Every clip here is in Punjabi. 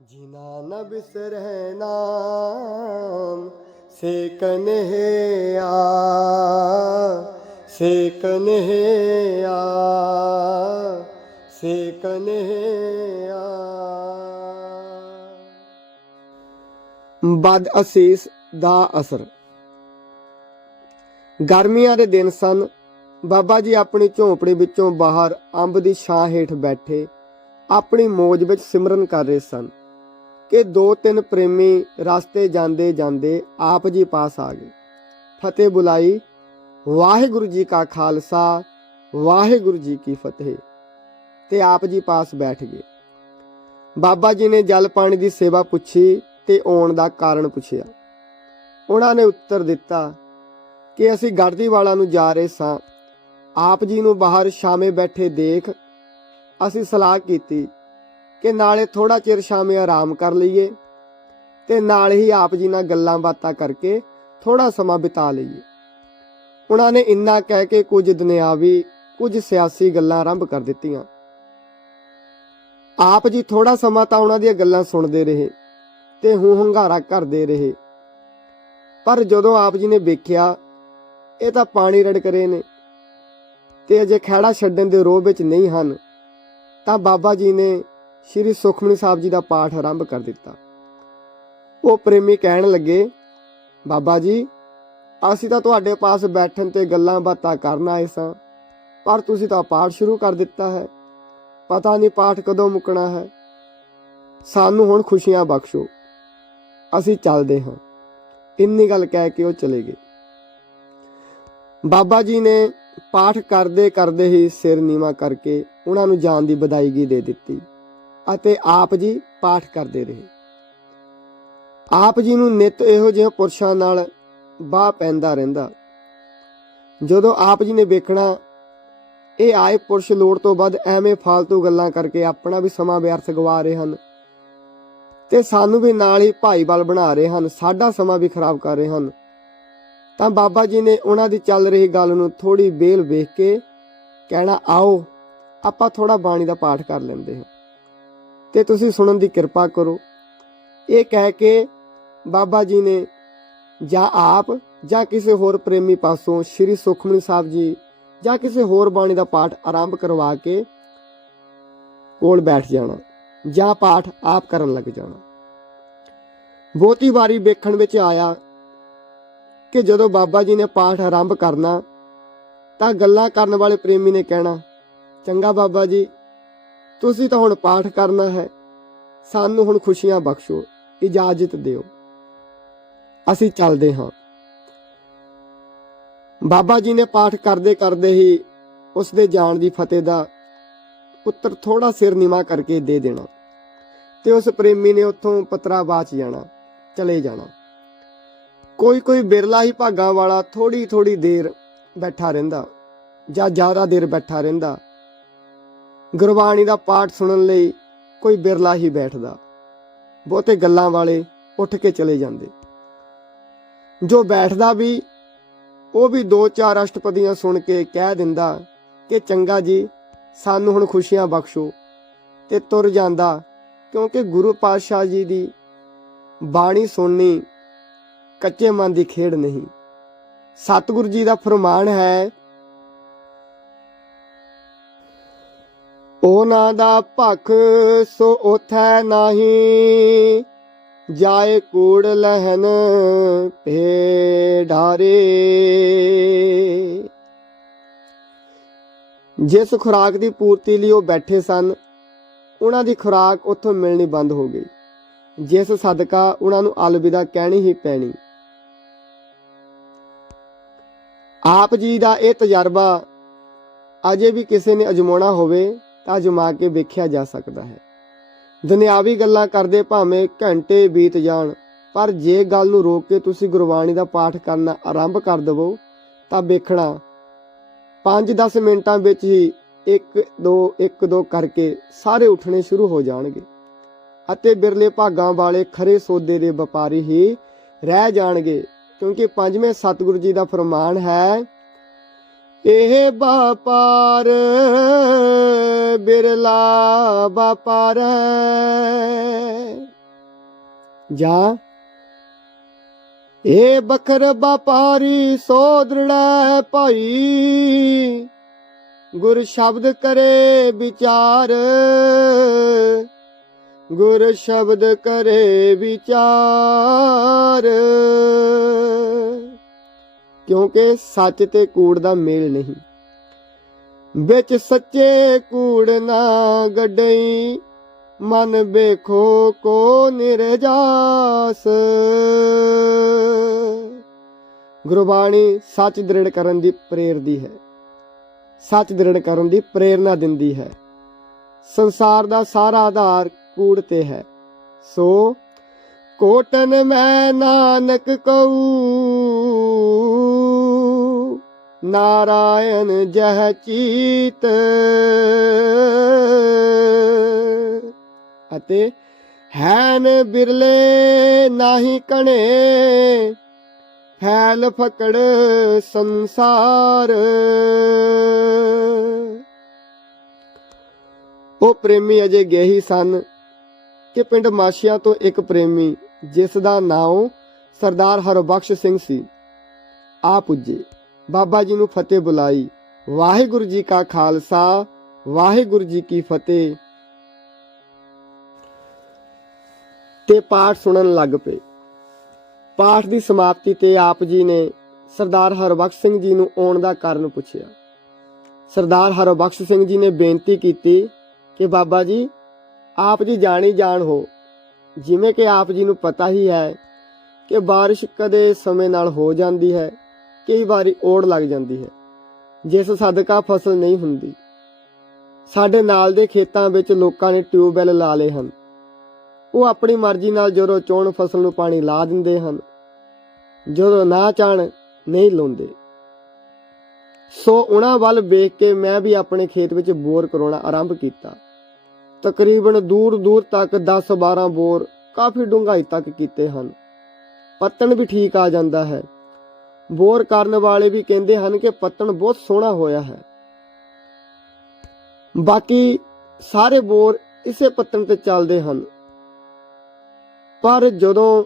ਜਿਨਾ ਨ ਬਿਸਰੈ ਨਾਮ ਸੇ ਕਨਹਿਆ ਸੇ ਕਨਹਿਆ ਸੇ ਕਨਹਿਆ ਬਦ ਅਸੀਸ ਦਾ ਅਸਰ। ਗਰਮੀਆਂ ਦੇ ਦਿਨ ਸਨ। ਬਾਬਾ ਜੀ ਆਪਣੀ ਝੌਂਪੜੀ ਵਿੱਚੋਂ ਬਾਹਰ ਅੰਬ ਦੀ ਛਾਂ ਹੇਠ ਬੈਠੇ ਆਪਣੀ ਮੌਜ ਵਿੱਚ ਸਿਮਰਨ ਕਰ ਰਹੇ ਸਨ। ਕਿ ਦੋ ਤਿੰਨ ਪ੍ਰੇਮੀ ਰਸਤੇ ਜਾਂਦੇ ਜਾਂਦੇ ਆਪ ਜੀ ਪਾਸ ਆ ਗਏ। ਫਤਿਹ ਬੁਲਾਈ, ਵਾਹਿਗੁਰੂ ਜੀ ਕਾ ਖਾਲਸਾ, ਵਾਹਿਗੁਰੂ ਜੀ ਕੀ ਫਤਿਹ। ਤੇ ਆਪ ਜੀ ਪਾਸ ਬੈਠ ਗਏ। ਬਾਬਾ ਜੀ ਨੇ ਜਲ ਪਾਣੀ ਦੀ ਸੇਵਾ ਪੁੱਛੀ ਤੇ ਆਉਣ ਦਾ ਕਾਰਨ ਪੁੱਛਿਆ। ਉਹਨਾਂ ਨੇ ਉੱਤਰ ਦਿੱਤਾ ਕਿ ਅਸੀਂ ਗੜਦੀ ਵਾਲਾ ਨੂੰ ਜਾ ਰਹੇ ਸਾਂ। ਆਪ ਜੀ ਨੂੰ ਬਾਹਰ ਸ਼ਾਮੇ ਬੈਠੇ ਦੇਖ ਅਸੀਂ ਸਲਾਹ ਕੀਤੀ ਕਿ ਨਾਲੇ ਥੋੜਾ ਚਿਰ ਸ਼ਾਮੇ ਆਰਾਮ ਕਰ ਲਈਏ ਤੇ ਨਾਲ ਹੀ ਆਪ ਜੀ ਨਾਲ ਗੱਲਾਂ ਬਾਤਾਂ ਕਰਕੇ ਥੋੜਾ ਸਮਾਂ ਬਿਤਾ ਲਈਏ। ਉਹਨਾਂ ਨੇ ਇੰਨਾ ਕਹਿ ਕੇ ਕੁਝ ਦੁਨਿਆਵੀ, ਕੁਝ ਸਿਆਸੀ ਗੱਲਾਂ ਆਰੰਭ ਕਰ ਦਿੱਤੀਆਂ। ਆਪ ਜੀ ਥੋੜਾ ਸਮਾਂ ਤਾਂ ਉਹਨਾਂ ਦੀਆਂ ਗੱਲਾਂ ਸੁਣਦੇ ਰਹੇ ਤੇ ਹੂੰ ਹੰਗਾਰਾ ਕਰਦੇ ਰਹੇ। ਪਰ ਜਦੋਂ ਆਪ ਜੀ ਨੇ ਵੇਖਿਆ, ਇਹ ਤਾਂ ਪਾਣੀ ਰੜਕ ਰਹੇ ਨੇ ਤੇ ਅਜੇ ਖਹਿੜਾ ਛੱਡਣ ਦੇ ਰੋਹ ਵਿੱਚ ਨਹੀਂ ਹਨ, ਤਾਂ ਬਾਬਾ ਜੀ ਨੇ ਸ਼੍ਰੀ ਸੁਖਮਨੀ ਸਾਹਿਬ ਜੀ ਦਾ ਪਾਠ ਆਰੰਭ ਕਰ ਦਿੱਤਾ। ਉਹ ਪ੍ਰੇਮੀ ਕਹਿਣ ਲੱਗੇ, ਬਾਬਾ ਜੀ, ਅਸੀਂ ਤਾਂ ਤੁਹਾਡੇ ਪਾਸ ਬੈਠਣ ਤੇ ਗੱਲਾਂ ਬਾਤਾਂ ਕਰਨ ਆਏ ਸਾਂ, ਪਰ ਤੁਸੀਂ ਤਾਂ ਪਾਠ ਸ਼ੁਰੂ ਕਰ ਦਿੱਤਾ ਹੈ। ਪਤਾ ਨਹੀਂ ਪਾਠ ਕਦੋਂ ਮੁੱਕਣਾ ਹੈ। ਸਾਨੂੰ ਹੁਣ ਖੁਸ਼ੀਆਂ ਬਖਸ਼ੋ। ਅਸੀਂ ਚੱਲਦੇ ਹਾਂ। ਇੰਨੀ ਗੱਲ ਕਹਿ ਕੇ ਉਹ ਚਲੇ ਗਏ। ਬਾਬਾ ਜੀ ਨੇ ਪਾਠ ਕਰਦੇ ਕਰਦੇ ਹੀ ਸਿਰ ਨੀਵਾ ਕਰਕੇ ਉਹਨਾਂ ਨੂੰ ਜਾਣ ਦੀ ਵਧਾਈਗੀ ਦੇ ਦਿੱਤੀ। ਅਤੇ ਆਪ ਜੀ ਪਾਠ ਕਰਦੇ ਰਹੇ। ਆਪ ਜੀ ਨੂੰ ਨਿਤ ਇਹੋ ਜਿਹੇ ਪੁਰਸ਼ਾਂ ਨਾਲ ਬਾਹ ਪੈਂਦਾ ਰਹਿੰਦਾ। ਜਦੋਂ ਆਪ ਜੀ ਨੇ ਵੇਖਣਾ, ਇਹ ਆਏ ਪੁਰਸ਼ ਲੋੜ ਤੋਂ ਵੱਧ ਐਵੇਂ ਫालतू ਗੱਲਾਂ ਕਰਕੇ ਆਪਣਾ ਵੀ ਸਮਾਂ ਵਿਅਰਥ ਗਵਾ ਰਹੇ ਹਨ ਤੇ ਸਾਨੂੰ ਵੀ ਨਾਲ ਹੀ ਭਾਈਵਾਲ ਬਣਾ ਰਹੇ ਹਨ, ਸਾਡਾ ਸਮਾਂ ਵੀ ਖਰਾਬ ਕਰ ਰਹੇ ਹਨ। ਤਾਂ ਬਾਬਾ ਜੀ ਨੇ ਉਹਨਾਂ ਦੀ ਚੱਲ ਰਹੀ ਗੱਲ ਨੂੰ ਥੋੜੀ ਵੇਲ ਵੇਖ ਕੇ ਕਹਿਣਾ, ਆਓ, ਆਪਾਂ ਥੋੜਾ ਬਾਣੀ ਦਾ ਪਾਠ ਕਰ ਲੈਂਦੇ ਹਾਂ। ਤੇ ਤੁਸੀਂ ਸੁਣਨ ਦੀ ਕਿਰਪਾ ਕਰੋ। ਇਹ ਕਹਿ ਕੇ ਬਾਬਾ ਜੀ ਨੇ, ਜਾਂ ਆਪ, ਜਾਂ ਕਿਸੇ ਹੋਰ ਪ੍ਰੇਮੀ ਪਾਸੋਂ ਸ੍ਰੀ ਸੁਖਮਨੀ ਸਾਹਿਬ ਜੀ, ਜਾਂ ਕਿਸੇ ਹੋਰ ਬਾਣੀ ਦਾ ਪਾਠ ਆਰੰਭ ਕਰਵਾ ਕੇ ਕੋਲ ਬੈਠ ਜਾਣਾ, ਜਾਂ ਪਾਠ ਆਪ ਕਰਨ ਲੱਗ ਜਾਣਾ। ਬਹੁਤੀ ਵਾਰੀ ਵੇਖਣ ਵਿੱਚ ਆਇਆ ਕਿ ਜਦੋਂ ਬਾਬਾ ਜੀ ਨੇ ਪਾਠ ਆਰੰਭ ਕਰਨਾ, ਤਾਂ ਗੱਲਾਂ ਕਰਨ ਵਾਲੇ ਪ੍ਰੇਮੀ ਨੇ ਕਹਿਣਾ, ਚੰਗਾ ਬਾਬਾ ਜੀ ਤੁਸੀਂ ਤਾਂ ਹੁਣ ਪਾਠ ਕਰਨਾ ਹੈ। ਸਾਨੂੰ ਹੁਣ ਖੁਸ਼ੀਆਂ ਬਖਸ਼ੋ, ਇਜਾਜ਼ਤ ਦਿਓ। ਅਸੀਂ ਚੱਲਦੇ ਹਾਂ। ਬਾਬਾ ਜੀ ਨੇ ਪਾਠ ਕਰਦੇ ਕਰਦੇ ਹੀ ਉਸ ਦੇ ਜਾਣ ਦੀ ਫਤਿਹ ਦਾ ਪੁੱਤਰ ਥੋੜਾ ਸਿਰ ਨੀਵਾ ਕਰਕੇ ਦੇ ਦੇਣਾ ਤੇ ਉਸ ਪ੍ਰੇਮੀ ਨੇ ਉੱਥੋਂ ਪਤਰਾ ਬਾਚ ਜਾਣਾ, ਚਲੇ ਜਾਣਾ। ਕੋਈ ਕੋਈ ਬਿਰਲਾ ਹੀ ਭਾਗਾਂ ਵਾਲਾ ਥੋੜੀ ਥੋੜੀ ਦੇਰ ਬੈਠਾ ਰਹਿੰਦਾ ਜਾਂ ਜ਼ਿਆਦਾ ਦੇਰ ਬੈਠਾ ਰਹਿੰਦਾ ਗੁਰਬਾਣੀ ਦਾ ਪਾਠ ਸੁਣਨ ਲਈ ਕੋਈ ਬਿਰਲਾ ਹੀ ਬੈਠਦਾ। ਬਹੁਤੇ ਗੱਲਾਂ ਵਾਲੇ ਉੱਠ ਕੇ ਚਲੇ ਜਾਂਦੇ। ਜੋ ਬੈਠਦਾ ਵੀ, ਉਹ ਵੀ ਦੋ ਚਾਰ ਅਸ਼ਟਪਦੀਆਂ ਸੁਣ ਕੇ ਕਹਿ ਦਿੰਦਾ ਕਿ ਚੰਗਾ ਜੀ, ਸਾਨੂੰ ਹੁਣ ਖੁਸ਼ੀਆਂ ਬਖਸ਼ੋ ਤੇ ਤੁਰ ਜਾਂਦਾ ਕਿਉਂਕਿ ਗੁਰੂ ਪਾਤਸ਼ਾਹ ਜੀ ਦੀ ਬਾਣੀ ਸੁਣਨੀ ਕੱਚੇ ਮਨ ਦੀ ਖੇਡ ਨਹੀਂ। ਸਤਿਗੁਰੂ ਜੀ ਦਾ ਫਰਮਾਨ ਹੈ ਉਹਨਾਂ ਦਾ ਭਖ ਸੋ ਉਥੈ ਨਹੀਂ। ਜਾਏ ਕੂੜ ਲਹਨ ਭੇ ਜਿਸ ਖੁਰਾਕ ਦੀ ਪੂਰਤੀ ਲਈ ਉਹ ਬੈਠੇ ਸਨ, ਉਹਨਾਂ ਦੀ ਖੁਰਾਕ ਉੱਥੋਂ ਮਿਲਣੀ ਬੰਦ ਹੋ ਗਈ। ਜਿਸ ਸਦਕਾ ਉਹਨਾਂ ਨੂੰ ਅਲਵਿਦਾ ਕਹਿਣੀ ਹੀ ਪੈਣੀ। ਆਪ ਜੀ ਦਾ ਇਹ ਤਜਰਬਾ ਅਜੇ ਵੀ ਕਿਸੇ ਨੇ ਅਜਮਾਉਣਾ ਹੋਵੇ ਤਾਂ ਅਜਮਾ ਕੇ ਵੇਖਿਆ ਜਾ ਸਕਦਾ ਹੈ। ਦੁਨਿਆਵੀ ਗੱਲਾਂ ਕਰਦੇ ਭਾਵੇਂ ਘੰਟੇ ਬੀਤ ਜਾਣ, ਪਰ ਜੇ ਗੱਲ ਨੂੰ ਰੋਕ ਕੇ ਤੁਸੀਂ ਗੁਰਬਾਣੀ ਦਾ ਪਾਠ ਕਰਨਾ ਆਰੰਭ ਕਰ ਦਵੋ, ਤਾਂ ਵੇਖਣਾ 5-10 ਮਿੰਟਾਂ ਵਿੱਚ ਹੀ 1 2 1 2 ਕਰਕੇ ਸਾਰੇ ਉੱਠਣੇ ਸ਼ੁਰੂ ਹੋ ਜਾਣਗੇ ਅਤੇ ਬਿਰਲੇ ਭਾਗਾਂ ਵਾਲੇ ਖਰੇ ਸੌਦੇ ਦੇ ਵਪਾਰੀ ਹੀ ਰਹਿ ਜਾਣਗੇ, ਕਿਉਂਕਿ ਪੰਜਵੇਂ ਸਤਿਗੁਰੂ ਜੀ ਦਾ ਫਰਮਾਨ ਹੈ, ਇਹ ਵਪਾਰ ਬਿਰਲਾ ਵਪਾਰ ਹੈ ਜਾਂ। ਏ ਬਖਰ ਵਪਾਰੀ ਸੋ ਦ੍ਰਿੜੈ ਭਾਈ। ਗੁਰ ਸ਼ਬਦ ਕਰੇ ਵਿਚਾਰ। ਗੁਰ ਸ਼ਬਦ ਕਰੇ ਵਿਚਾਰ। ਕਿਉਂਕਿ ਸੱਚ ਤੇ ਕੂੜ ਦਾ ਮੇਲ ਨਹੀਂ। ਵਿੱਚ ਸੱਚੇ ਕੂੜ ਨਾ ਗੱਡਈ। ਮਨ ਬੇਖੋ ਕੋ ਨਿਰਜਾਸ। ਗੁਰਬਾਣੀ ਸੱਚ ਦ੍ਰਿੜ ਕਰਨ ਦੀ ਪ੍ਰੇਰਦੀ ਹੈ। ਸੱਚ ਦ੍ਰਿੜ ਕਰਨ ਦੀ ਪ੍ਰੇਰਣਾ ਦਿੰਦੀ ਹੈ। ਸੰਸਾਰ ਦਾ ਸਾਰਾ ਆਧਾਰ ਕੂੜ ਤੇ ਹੈ। ਸੋ ਕੋਟਨ ਮੈਂ ਨਾਨਕ ਕਉ ਨਾਰਾਇਣ ਜਹ ਚੀਤ। ਅਤੇ ਹੈਨ ਬਿਰਲੇ ਨਾਹੀ ਕਣੇ, ਫੈਲ ਫਕੜ ਸੰਸਾਰ। ਉਹ ਪ੍ਰੇਮੀ ਅਜੇ ਗਏ ਸਨ ਕਿ ਪਿੰਡ ਮਾਸ਼ੀਆਂ ਤੋਂ ਇੱਕ ਪ੍ਰੇਮੀ, ਜਿਸ ਦਾ ਨਾਮ ਸਰਦਾਰ ਹਰਬਖਸ਼ ਸਿੰਘ ਸੀ, ਆ ਪੁੱਜੇ। ਬਾਬਾ ਜੀ ਨੂੰ ਫਤਿਹ ਬੁਲਾਈ। ਵਾਹਿਗੁਰੂ ਜੀ ਕਾ ਖਾਲਸਾ, ਵਾਹਿਗੁਰੂ ਜੀ ਕੀ ਫਤਿਹ। ਤੇ ਪਾਠ ਸੁਣਨ ਲੱਗ ਪਏ। ਪਾਠ ਦੀ ਸਮਾਪਤੀ ਤੇ ਆਪ ਜੀ ਨੇ ਸਰਦਾਰ ਹਰਬਖਸ਼ ਸਿੰਘ ਜੀ ਨੂੰ ਆਉਣ ਦਾ ਕਾਰਨ ਪੁੱਛਿਆ। ਸਰਦਾਰ ਹਰਬਖਸ਼ ਸਿੰਘ ਜੀ ਨੇ ਬੇਨਤੀ ਕੀਤੀ ਕਿ ਬਾਬਾ ਜੀ, ਆਪ ਜੀ ਜਾਣੀ ਜਾਣ ਹੋ। ਜਿਵੇਂ ਕਿ ਆਪ ਜੀ ਨੂੰ ਪਤਾ ਹੀ ਹੈ ਕਿ ਬਾਰਿਸ਼ ਕਦੇ ਸਮੇਂ ਨਾਲ ਹੋ ਜਾਂਦੀ ਹੈ। ਕਈ ਵਾਰੀ ਓੜ ਲੱਗ ਜਾਂਦੀ ਹੈ, ਜਿਸ ਸਦਕਾ ਫਸਲ ਨਹੀਂ ਹੁੰਦੀ। ਸਾਡੇ ਨਾਲ ਦੇ ਖੇਤਾਂ ਵਿੱਚ ਲੋਕਾਂ ਨੇ ਟਿਊਬਵੈਲ ਲਾ ਲਏ ਹਨ। ਉਹ ਆਪਣੀ ਮਰਜ਼ੀ ਨਾਲ ਜਦੋਂ ਚੋਣ ਫਸਲ ਨੂੰ ਪਾਣੀ ਲਾ ਦਿੰਦੇ ਹਨ, ਜਦੋਂ ਨਾ ਚਾਹਣ ਨਹੀਂ ਲਾਉਂਦੇ। ਸੋ ਉਹਨਾਂ ਵੱਲ ਵੇਖ ਕੇ ਮੈਂ ਵੀ ਆਪਣੇ ਖੇਤ ਵਿੱਚ ਬੋਰ ਕਰਾਉਣਾ ਆਰੰਭ ਕੀਤਾ। ਤਕਰੀਬਨ ਦੂਰ ਦੂਰ ਤੱਕ 10-12 ਬੋਰ ਕਾਫੀ ਡੂੰਘਾਈ ਤੱਕ ਕੀਤੇ ਹਨ। ਪੱਤਣ ਵੀ ਠੀਕ ਆ ਜਾਂਦਾ ਹੈ। ਬੋਰ ਕਰਨ ਵਾਲੇ ਵੀ ਕਹਿੰਦੇ ਹਨ ਕਿ ਪੱਤਣ ਬਹੁਤ ਸੋਹਣਾ ਹੋਇਆ ਹੈ। ਬਾਕੀ ਸਾਰੇ ਬੋਰ ਇਸੇ ਪੱਤਣ ਤੇ ਚੱਲਦੇ ਹਨ। ਪਰ ਜਦੋਂ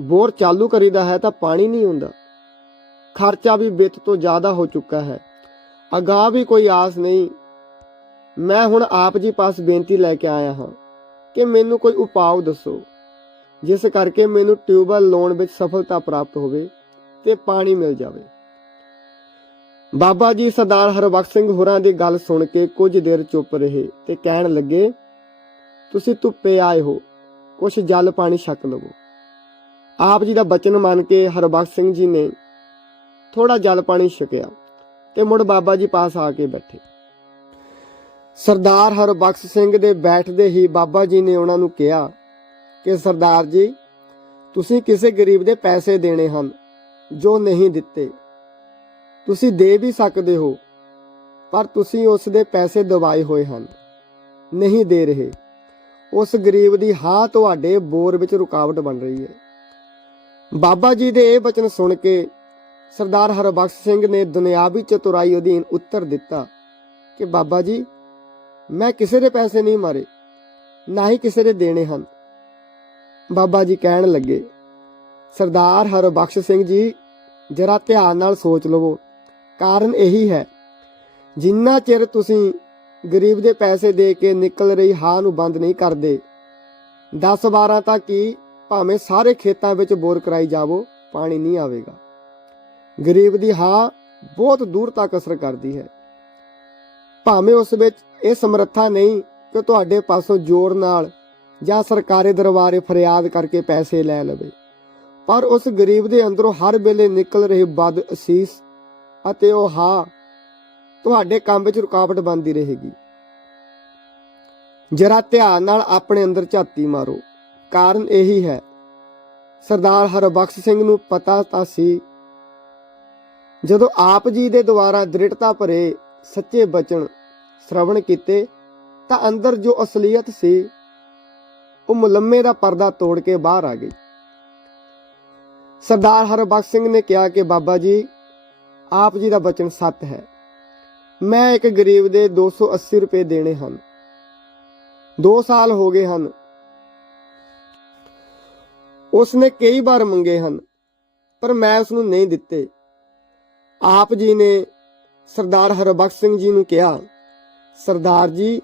ਬੋਰ ਚਾਲੂ ਕਰੀਦਾ ਹੈ ਤਾਂ ਪਾਣੀ ਨਹੀਂ ਹੁੰਦਾ। ਖਰਚਾ ਵੀ ਵਿੱਤ ਤੋਂ ਜ਼ਿਆਦਾ ਹੋ ਚੁੱਕਾ ਹੈ। ਅਗਾ ਵੀ ਕੋਈ ਆਸ ਨਹੀਂ। ਮੈਂ ਹੁਣ ਆਪ ਜੀ ਪਾਸ ਬੇਨਤੀ ਲੈ ਕੇ ਆਇਆ ਹਾਂ ਕਿ ਮੈਨੂੰ ਕੋਈ ਉਪਾਅ ਦੱਸੋ, ਜਿਸ ਕਰਕੇ ਮੈਨੂੰ ਟਿਊਬਵੈਲ ਲਾਉਣ ਵਿੱਚ ਸਫਲਤਾ ਪ੍ਰਾਪਤ ਹੋਵੇ। ਤੇ ਪਾਣੀ ਮਿਲ ਜਾਵੇ। ਬਾਬਾ ਜੀ ਸਰਦਾਰ ਹਰਬਖਸ਼ ਸਿੰਘ ਹੋਰਾਂ ਦੀ ਗੱਲ ਸੁਣ ਕੇ ਕੁਝ ਦੇਰ ਚੁੱਪ ਰਹੇ ਤੇ ਕਹਿਣ ਲੱਗੇ, ਤੁਸੀਂ ਧੁੱਪੇ ਆਏ ਹੋ, ਕੁਛ ਜਲ ਪਾਣੀ ਛਕ ਲਵੋ। ਆਪ ਜੀ ਦਾ ਬਚਨ ਮੰਨ ਕੇ ਹਰਬਖਸ਼ ਸਿੰਘ ਜੀ ਨੇ ਥੋੜਾ ਜਲ ਪਾਣੀ ਛਕਿਆ ਤੇ ਮੁੜ ਬਾਬਾ ਜੀ ਪਾਸ ਆ ਕੇ ਬੈਠੇ। ਸਰਦਾਰ ਹਰਬਖਸ਼ ਸਿੰਘ ਦੇ ਬੈਠਦੇ ਹੀ ਬਾਬਾ ਜੀ ਨੇ ਉਹਨਾਂ ਨੂੰ ਕਿਹਾ ਕਿ, ਸਰਦਾਰ ਜੀ, ਤੁਸੀਂ ਕਿਸੇ ਗਰੀਬ ਦੇ ਪੈਸੇ ਦੇਣੇ ਹਨ ਜੋ ਨਹੀਂ ਦਿੱਤੇ। ਤੁਸੀਂ ਦੇ ਵੀ ਸਕਦੇ ਹੋ, ਪਰ ਤੁਸੀਂ ਉਸ ਦੇ ਪੈਸੇ ਦਵਾਏ ਹੋਏ ਹਨ, ਨਹੀਂ ਦੇ ਰਹੇ। ਉਸ ਗਰੀਬ ਦੀ ਹਾਂ ਤੁਹਾਡੇ ਬੋਰ ਵਿੱਚ ਰੁਕਾਵਟ ਬਣ ਰਹੀ ਹੈ। ਬਾਬਾ ਜੀ ਦੇ ਇਹ ਬਚਨ ਸੁਣ ਕੇ ਸਰਦਾਰ ਹਰਬਖਸ਼ ਸਿੰਘ ਨੇ ਦੁਨਿਆਵੀ ਚਤੁਰਾਈ ਅਧੀਨ ਉੱਤਰ ਦਿੱਤਾ ਕਿ ਬਾਬਾ ਜੀ, ਮੈਂ ਕਿਸੇ ਦੇ ਪੈਸੇ ਨਹੀਂ ਮਾਰੇ, ਨਾ ਹੀ ਕਿਸੇ ਦੇ ਦੇਣੇ ਹਨ। ਬਾਬਾ ਜੀ ਕਹਿਣ ਲੱਗੇ ਸਰਦਾਰ ਹਰਬਖਸ਼ ਸਿੰਘ ਜੀ, ਜਰਾ ਧਿਆਨ ਨਾਲ ਸੋਚ ਲਵੋ। ਕਾਰਨ ਇਹੀ ਹੈ, ਜਿੰਨਾ ਚਿਰ ਤੁਸੀਂ ਗਰੀਬ ਦੇ ਪੈਸੇ ਦੇ ਕੇ ਨਿਕਲ ਰਹੀ ਹਾਂ ਨੂੰ ਬੰਦ ਨਹੀਂ ਕਰਦੇ 10 12 ਤੱਕ ਹੀ ਭਾਵੇਂ ਸਾਰੇ ਖੇਤਾਂ ਵਿੱਚ ਬੋਰ ਕਰਾਈ ਜਾਵੋ, ਪਾਣੀ ਨਹੀਂ ਆਵੇਗਾ। ਗਰੀਬ ਦੀ ਹਾਂ ਬਹੁਤ ਦੂਰ ਤੱਕ ਅਸਰ ਕਰਦੀ ਹੈ। ਭਾਵੇਂ ਉਸ ਵਿੱਚ ਇਹ ਸਮਰੱਥਾ ਨਹੀਂ ਕਿ ਤੁਹਾਡੇ ਪਾਸੋਂ ਜ਼ੋਰ ਨਾਲ ਜਾਂ ਸਰਕਾਰੀ ਦਰਬਾਰੇ ਫਰਿਆਦ ਕਰਕੇ ਪੈਸੇ ਲੈ ਲਵੇ। ਪਰ ਉਸ ਗਰੀਬ ਦੇ ਅੰਦਰੋਂ ਹਰ ਵੇਲੇ ਨਿਕਲ ਰਹੇ ਬਦ ਅਸੀਸ ਅਤੇ ਉਹ ਹਾਂ, ਤੁਹਾਡੇ ਕੰਮ ਵਿੱਚ ਰੁਕਾਵਟ ਬਣਦੀ ਰਹੇਗੀ। ਜਰਾ ਧਿਆਨ ਨਾਲ ਆਪਣੇ ਅੰਦਰ ਝਾਤੀ ਮਾਰੋ। ਕਾਰਨ ਇਹੀ ਹੈ, ਸਰਦਾਰ ਹਰਬਖਸ਼ ਸਿੰਘ ਨੂੰ ਪਤਾ ਤਾਂ ਸੀ, ਜਦੋਂ ਆਪ ਜੀ ਦੇ ਦੁਆਰਾ ਦ੍ਰਿੜਤਾ ਭਰੇ ਸੱਚੇ ਬਚਨ ਸ਼ਰਵਣ ਕੀਤੇ, ਤਾਂ ਅੰਦਰ ਜੋ ਅਸਲੀਅਤ ਸੀ, ਉਹ ਮੁਲੰਮੇ ਦਾ ਪਰਦਾ ਤੋੜ ਕੇ ਬਾਹਰ ਆ ਗਈ। ਸਰਦਾਰ ਹਰਬਖਸ਼ ਸਿੰਘ ਨੇ ਕਿਹਾ ਕਿ ਬਾਬਾ ਜੀ, ਆਪ ਜੀ ਦਾ ਬਚਨ ਸੱਤ ਹੈ। ਮੈਂ ਇੱਕ ਗਰੀਬ ਦੇ 280 ਰੁਪਏ ਦੇਣੇ ਹਨ। 2 ਸਾਲ ਹੋ ਗਏ ਹਨ। ਉਸ ਨੇ ਕਈ ਵਾਰ ਮੰਗੇ ਹਨ, ਪਰ ਮੈਂ ਉਸ ਨੂੰ ਨਹੀਂ ਦਿੱਤੇ। ਆਪ ਜੀ ਨੇ ਸਰਦਾਰ ਹਰਬਖਸ਼ ਸਿੰਘ ਜੀ ਨੂੰ ਕਿਹਾ, ਸਰਦਾਰ ਜੀ,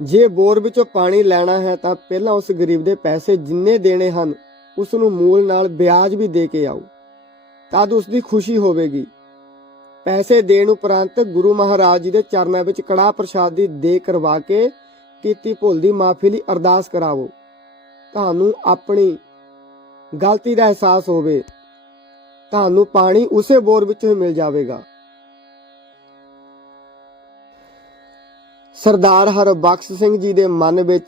ਜੇ ਬੋਰ ਵਿੱਚੋਂ ਪਾਣੀ ਲੈਣਾ ਹੈ ਤਾਂ ਪਹਿਲਾਂ ਉਸ ਗਰੀਬ ਦੇ ਪੈਸੇ ਜਿੰਨੇ ਦੇਣੇ ਹਨ ਉਸ ਨੂੰ ਮੂਲ ਨਾਲ ਵਿਆਜ ਵੀ ਦੇ ਕੇ ਆਓ ਤਦ ਉਸ ਦੀ ਖੁਸ਼ੀ ਹੋਵੇਗੀ। ਪੈਸੇ ਦੇਣ ਉਪਰੰਤ ਗੁਰੂ ਮਹਾਰਾਜ ਜੀ ਦੇ ਚਰਨਾਂ ਵਿੱਚ ਕੜਾ ਪ੍ਰਸ਼ਾਦ ਦੇ ਕਰਵਾ ਕੇ ਕੀਤੀ ਭੁੱਲ ਦੀ ਮਾਫੀ ਲਈ ਅਰਦਾਸ ਕਰਾਵੋ। ਤੁਹਾਨੂੰ ਆਪਣੀ ਗਲਤੀ ਦਾ ਅਹਿਸਾਸ ਹੋਵੇ। ਤੁਹਾਨੂੰ ਪਾਣੀ ਉਸੇ ਬੋਰ ਵਿੱਚੋਂ ਹੀ ਮਿਲ ਜਾਵੇਗਾ। ਸਰਦਾਰ ਹਰਬਖਸ਼ ਸਿੰਘ ਜੀ ਦੇ ਮਨ ਵਿੱਚ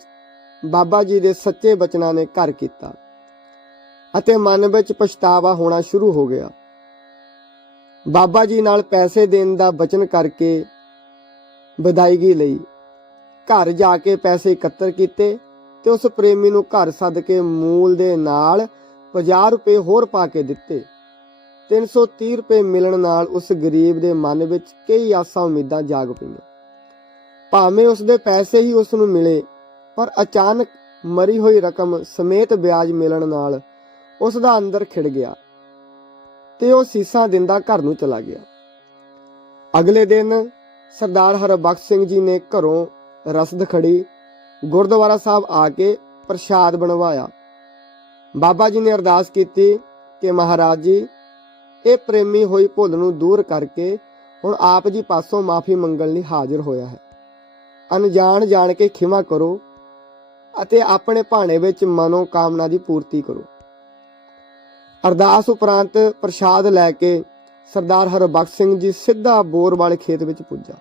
ਬਾਬਾ ਜੀ ਦੇ ਸੱਚੇ ਬਚਨਾਂ ਨੇ ਘਰ ਕੀਤਾ। ਅਤੇ ਮਨ ਵਿੱਚ ਪਛਤਾਵਾ ਹੋਣਾ ਸ਼ੁਰੂ ਹੋ ਗਿਆ। ਬਾਬਾ ਜੀ ਨਾਲ ਪੈਸੇ ਦੇਣ ਦਾ ਬਚਨ ਕਰਕੇ ਵਿਦਾਇਗੀ ਲਈ ਘਰ ਜਾ ਕੇ ਪੈਸੇ ਇਕੱਤਰ ਕੀਤੇ ਤੇ ਉਸ ਪ੍ਰੇਮੀ ਨੂੰ ਘਰ ਸੱਦ ਕੇ ਮੂਲ ਦੇ ਨਾਲ 50 ਰੁਪਏ ਹੋਰ ਪਾ ਕੇ ਦਿੱਤੇ। 330 ਰੁਪਏ ਮਿਲਣ ਨਾਲ ਉਸ ਗਰੀਬ ਦੇ ਮਨ ਵਿੱਚ ਕਈ ਆਸਾਂ ਉਮੀਦਾਂ ਜਾਗ ਪਈਆਂ। ਭਾਵੇਂ ਉਸ ਦੇ ਪੈਸੇ ਹੀ ਉਸ ਨੂੰ ਮਿਲੇ, ਪਰ ਅਚਾਨਕ ਮਰੀ ਹੋਈ ਰਕਮ ਸਮੇਤ ਵਿਆਜ ਮਿਲਣ ਨਾਲ ਉਸ ਦਾ ਅੰਦਰ ਖਿੜ ਗਿਆ ਤੇ ਉਹ ਸੀਸਾਂ ਦਿੰਦਾ ਘਰ ਨੂੰ ਚਲਾ ਗਿਆ। ਅਗਲੇ ਦਿਨ ਸਰਦਾਰ ਹਰਬਖਸ਼ ਸਿੰਘ ਜੀ ਨੇ ਘਰੋਂ ਰਸਦ ਖੜੀ ਗੁਰਦੁਆਰਾ ਸਾਹਿਬ ਆ ਕੇ ਪ੍ਰਸ਼ਾਦ ਬਣਵਾਇਆ। ਬਾਬਾ ਜੀ ਨੇ ਅਰਦਾਸ ਕੀਤੀ ਕਿ ਮਹਾਰਾਜ ਜੀ, ਇਹ ਪ੍ਰੇਮੀ ਹੋਈ ਭੁੱਲ ਨੂੰ ਦੂਰ ਕਰਕੇ ਹੁਣ ਆਪ ਜੀ ਪਾਸੋਂ ਮਾਫੀ ਮੰਗਣ ਲਈ ਹਾਜ਼ਰ ਹੋਇਆ ਹੈ। ਅਣਜਾਣ ਜਾਣ ਕੇ ਖਿਮਾ ਕਰੋ ਅਤੇ ਆਪਣੇ ਭਾਣੇ ਵਿੱਚ ਮਨੋ ਕਾਮਨਾ ਦੀ ਪੂਰਤੀ ਕਰੋ। ਅਰਦਾਸ ਉਪਰੰਤ ਪ੍ਰਸ਼ਾਦ ਲੈ ਕੇ ਸਰਦਾਰ ਹਰਬਖਸ਼ ਸਿੰਘ ਜੀ ਸਿੱਧਾ ਬੋਰ ਵਾਲੇ ਖੇਤ ਵਿੱਚ ਪੁੱਜਾ।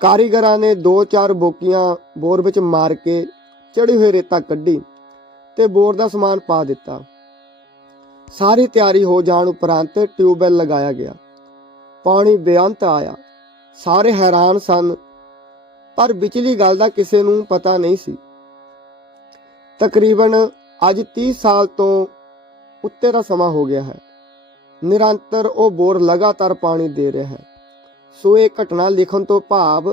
ਕਾਰੀਗਰਾਂ ਨੇ ਦੋ ਚਾਰ ਬੋਕੀਆਂ ਬੋਰ ਵਿੱਚ ਮਾਰ ਕੇ ਚੜੀ ਹੋਈ ਰੇਤਾ ਕੱਢੀ ਤੇ ਬੋਰ ਦਾ ਸਮਾਨ ਪਾ ਦਿੱਤਾ। ਸਾਰੀ ਤਿਆਰੀ ਹੋ ਜਾਣ ਉਪਰੰਤ ਟਿਊਬਵੈਲ ਲਗਾਇਆ ਗਿਆ। ਪਾਣੀ ਬੇਅੰਤ ਆਇਆ। ਸਾਰੇ ਹੈਰਾਨ ਸਨ, ਪਰ ਵਿਚਲੀ ਗੱਲ ਦਾ ਕਿਸੇ ਨੂੰ ਪਤਾ ਨਹੀਂ ਸੀ। ਤਕਰੀਬਨ ਅੱਜ 30 ਸਾਲ ਤੋਂ ਉੱਤੇ ਦਾ ਸਮਾਂ ਹੋ ਗਿਆ ਹੈ। ਨਿਰੰਤਰ ਉਹ ਬੋਰ ਲਗਾਤਾਰ ਪਾਣੀ ਦੇ ਰਿਹਾ ਹੈ। ਸੋ ਇਹ ਘਟਨਾ ਲਿਖਣ ਤੋਂ ਭਾਵ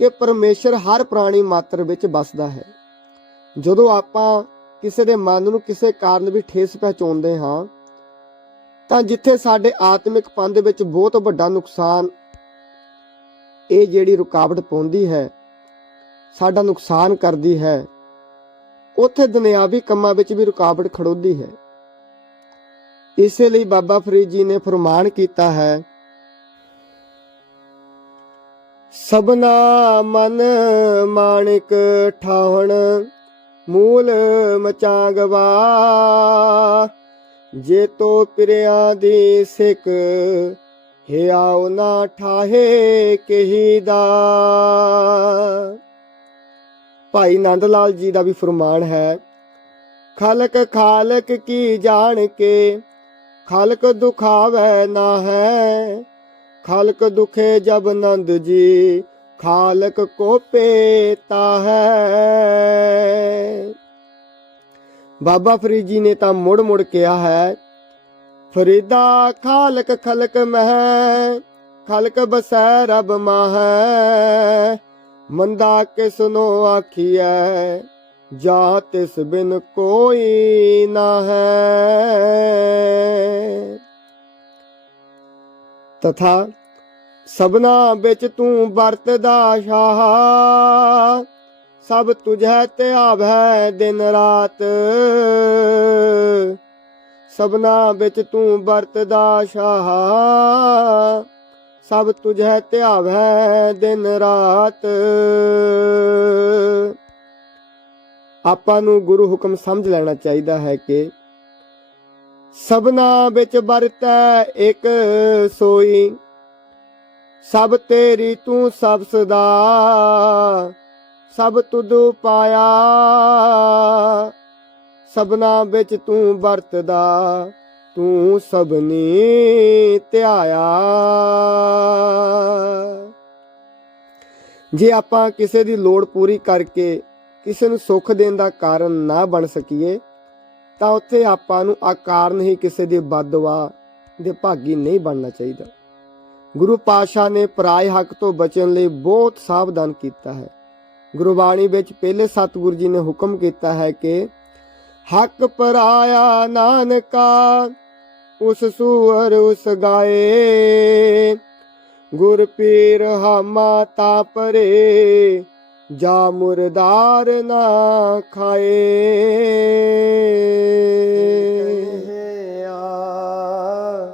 ਕਿ ਪਰਮੇਸ਼ਰ ਹਰ ਪ੍ਰਾਣੀ ਮਾਤਰ ਵਿੱਚ ਵੱਸਦਾ ਹੈ। ਜਦੋਂ ਆਪਾਂ ਕਿਸੇ ਦੇ ਮਨ ਨੂੰ ਕਿਸੇ ਕਾਰਨ ਵੀ ਠੇਸ ਪਹੁੰਚਾਉਂਦੇ ਹਾਂ, ਤਾਂ ਜਿੱਥੇ ਸਾਡੇ ਆਤਮਿਕ ਪੰਧ ਵਿੱਚ ਬਹੁਤ ਵੱਡਾ ਨੁਕਸਾਨ ਇਹ ਜਿਹੜੀ ਰੁਕਾਵਟ ਪਾਉਂਦੀ ਹੈ, ਸਾਡਾ ਨੁਕਸਾਨ ਕਰਦੀ ਹੈ, ਉੱਥੇ ਦੁਨਿਆਵੀ ਕੰਮਾਂ ਵਿੱਚ ਵੀ ਰੁਕਾਵਟ ਖੜੋਦੀ ਹੈ। ਇਸੇ ਲਈ ਬਾਬਾ ਫਰੀਦ ਜੀ ਨੇ ਫਰਮਾਨ ਕੀਤਾ ਹੈ ਸਬਨਾ ਮਨ ਮਾਣਿਕ ਠਾਹਣ, ਮੂਲ ਮਚਾਂਗਵਾ। ਜੇ ਤੋ ਪਿਰਿਆਂ ਦੀ ਸਿੱਖ, ਹਿਆਉ ਨਾ ਠਾਹੇ ਕਹੀ ਦਾ। ਭਾਈ ਨੰਦ ਲਾਲ ਜੀ ਦਾ ਵੀ ਫਰਮਾਨ ਹੈ, ਖਲਕ ਖਾਲਕ ਕੀ ਜਾਣ ਕੇ ਖਲਕ ਦੁਖਾਵੇ ਨਾ ਹੈ ਖਲਕ ਦੁਖੇ ਜਬ ਨੰਦ ਜੀ, ਖਾਲਕ ਕੋ ਪੇਤਾ ਹੈ ਬਾਬਾ ਫਰੀਦ ਜੀ ਨੇ ਤਾਂ ਮੁੜ ਮੁੜ ਕਿਹਾ ਹੈ, ਫਰੀਦਾ ਖਾਲਕ ਖਲਕ ਮਹਿ, ਖਲਕ ਬਸੈ ਰਬ ਮਾਹੈ। ਮੰਦਾ ਕਿਸਨੋ ਆਖੀਐ ਜਾ ਤਿਸ ਬਿਨ ਕੋਈ ਨਾ ਹੈ। ਤਥਾ ਸਬਨਾ ਵਿੱਚ ਤੂੰ ਵਰਤਦਾ ਸ਼ਾਹ। ਸਭ ਤੁਝੈ ਤੇ ਆਵੈ ਦਿਨ ਰਾਤ। ਸਭਨਾ ਵਿੱਚ ਤੂੰ ਵਰਤਦਾ ਸ਼ਾਹ। ਸਭ ਤੁਝੈ ਧਿਆਵੈ ਦਿਨ ਰਾਤ। ਆਪਾਂ ਨੂੰ ਗੁਰੂ ਹੁਕਮ ਸਮਝ ਲੈਣਾ ਚਾਹੀਦਾ ਹੈ ਕਿ ਸਬਨਾ ਵਿੱਚ ਵਰਤੈ ਇੱਕ ਸੋਈ, ਸਭ ਤੇਰੀ ਤੂੰ ਸਭ ਸਦਾ, ਸਭ ਤੁਧ ਪਾਇਆ ਸਬਨਾ ਵਿੱਚ ਤੂੰ ਵਰਤਦਾ, ਤੂੰ ਸਭਨੀ ਧਿਆਇਆ। ਜੇ ਆਪਾਂ ਕਿਸੇ ਦੀ ਲੋੜ ਪੂਰੀ ਕਰਕੇ ਕਿਸੇ ਨੂੰ ਸੁੱਖ ਦੇਣ ਦਾ ਕਾਰਨ ਨਾ ਬਣ ਸਕੀਏ, ਤਾਂ ਉੱਥੇ ਆਪਾਂ ਨੂੰ ਆਕਾਰਨ ਹੀ ਕਿਸੇ ਦੀ ਬਦਦੁਆ ਦੇ ਭਾਗੀ ਨਹੀਂ ਬਣਨਾ ਚਾਹੀਦਾ। ਗੁਰੂ ਪਾਸ਼ਾ ਨੇ ਪਰਾਏ ਹੱਕ ਤੋਂ ਬਚਣ ਲਈ ਬਹੁਤ ਸਾਵਧਾਨ ਕੀਤਾ ਹੈ। ਗੁਰਬਾਣੀ ਵਿੱਚ ਪਹਿਲੇ ਸਤਿਗੁਰੂ ਜੀ ਨੇ ਹੁਕਮ ਕੀਤਾ ਹੈ ਕਿ ਹੱਕ ਪਰਾਇਆ ਨਾਨਕਾ, ਉਸ ਸੂਰ ਉਸ ਗਾਏ। ਗੁਰ ਪੀਰ ਹਾਮਾ ਤਾ ਪਰੇ ਜਾ ਮੁਰਦਾਰ ਨਾ ਖਾਏ। ਆ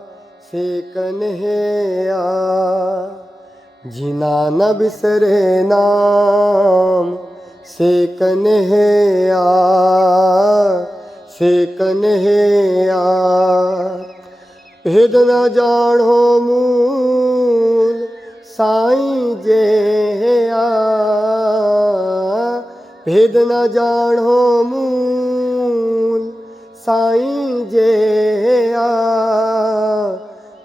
ਸੇਕਨ ਹੈ ਆ ਜਿਨਾ ਨ ਬਿਸਰੇ ਨਾਮ। ਸੇਕਨ ਹੈ ਆ ਸੇਕਨ ਹੈ ਆ ਭੇਦ ਨ ਜਾਣੋ ਮੂਲ ਸਾਈਂ ਜੇ ਆ। ਭੇਦ ਨਾ ਜਾਣੋ ਮੂਲ, ਸਾਈਂ ਜੇ ਆ।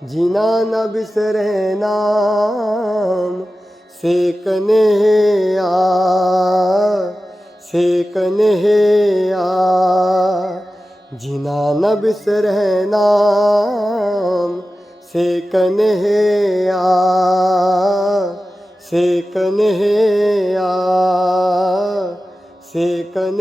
ਜਿਨਾ ਨ ਬਿਸਰੇ ਨਾਮ ਸੇਕਨੇ ਆ। ਸੇਕਨੇ ਆ। ਜਿਨਾ ਨ ਬਿਸਰੇ ਨਾਮ कनया शेकनया शकन